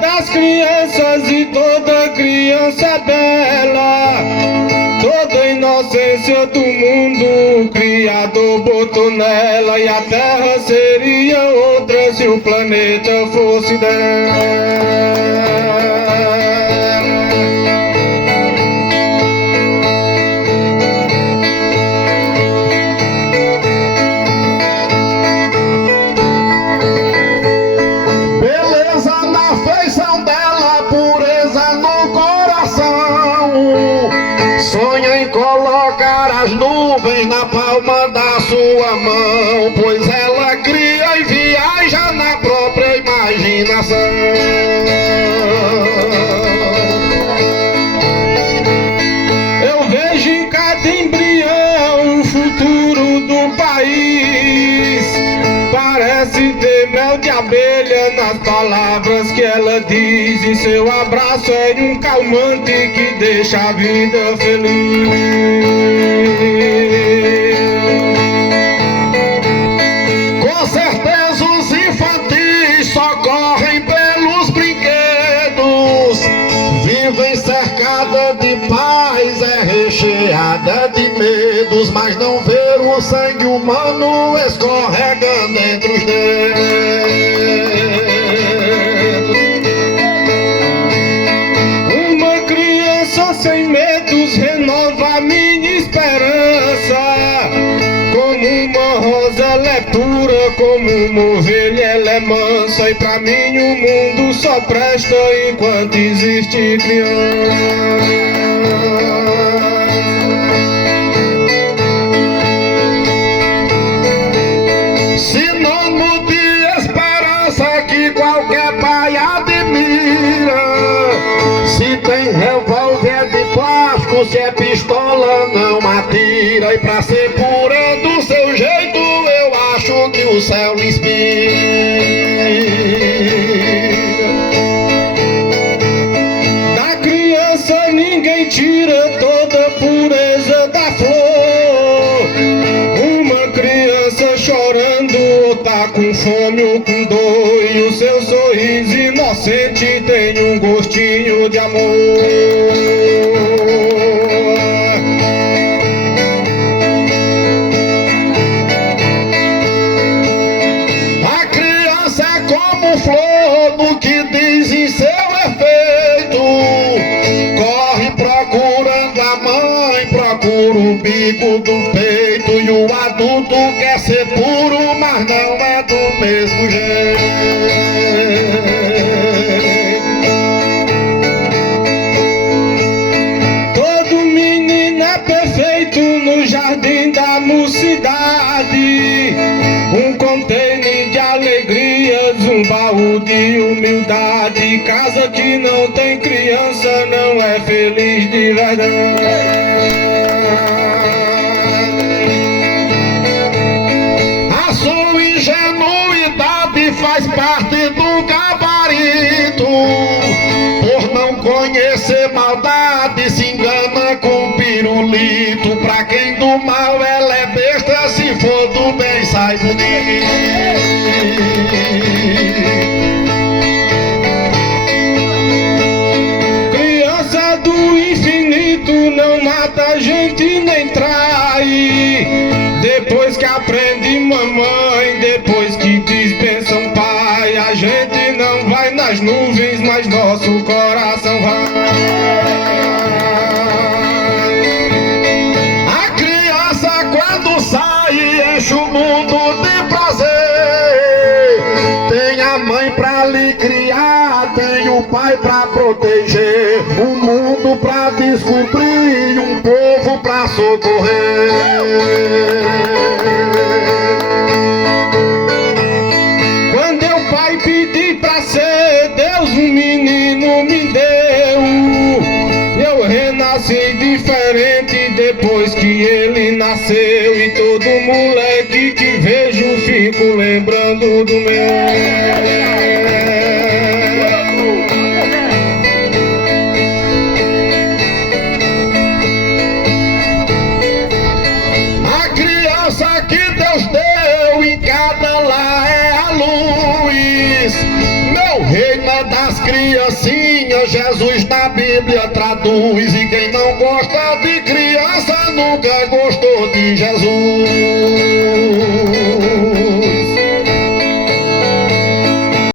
das crianças e toda criança é bela. Toda inocência do mundo o Criador botou nela. E a Terra seria outra se o planeta fosse dela. Sonha em colocar as nuvens na palma da sua mão, pois ela cria e viaja na própria imaginação. Eu vejo em cada embrião o futuro do país. Parece ter mel de abelha nas palavras que ela diz. E seu abraço é um calmante que deixa a vida feliz. Com certeza os infantis só correm pelos brinquedos. Vivem cercada de paz, é recheada de medos, mas não vê o sangue humano escorregando entre os dedos. Uma criança sem medos renova a minha esperança. Como uma rosa ela é pura, como uma ovelha ela é mansa. E pra mim o mundo só presta enquanto existe criança. Sinônimo de esperança que qualquer pai admira. Se tem revólver de plástico, se é pistola não atira. E pra ser pura do seu jeito eu acho que o céu inspira. Da criança ninguém tira toda a pureza da flor. Uma criança chorando ou tá com fome ou com dor, e o seu sorriso inocente tem um gostinho de amor. A criança é como flor no que diz em seu efeito. Corre procurando a mãe, procura o bico do peito. E o adulto quer ser puro, mas não é do mesmo jeito. Todo menino é perfeito no jardim da mocidade. Um container de alegrias, um baú de humildade. Casa que não tem criança não é feliz de verdade. A sua ingenuidade faz parte do gabarito. Por não conhecer maldade, se engana com pirulito. Pra quem do mal ela é besta, se for do bem sai bonito. Criança do infinito não mata a gente nem trai. Depois que aprende mamãe, depois que dispensa um pai. A gente não vai nas nuvens, mas nosso coração vai. A criança quando sai enche o mundo de prazer. Tem a mãe pra lhe criar, tem o pai pra proteger, o mundo pra descobrir, um povo pra socorrer. Quando eu pai pedi pra ser Deus, um menino me deu. Eu renasci diferente depois que ele nasceu. E todo moleque que vejo fico lembrando do meu. A criança que Deus deu em cada lar é a luz. Meu reino é das criancinhas, Jesus na Bíblia traduz. E quem não gosta de criança nunca gostou de Jesus.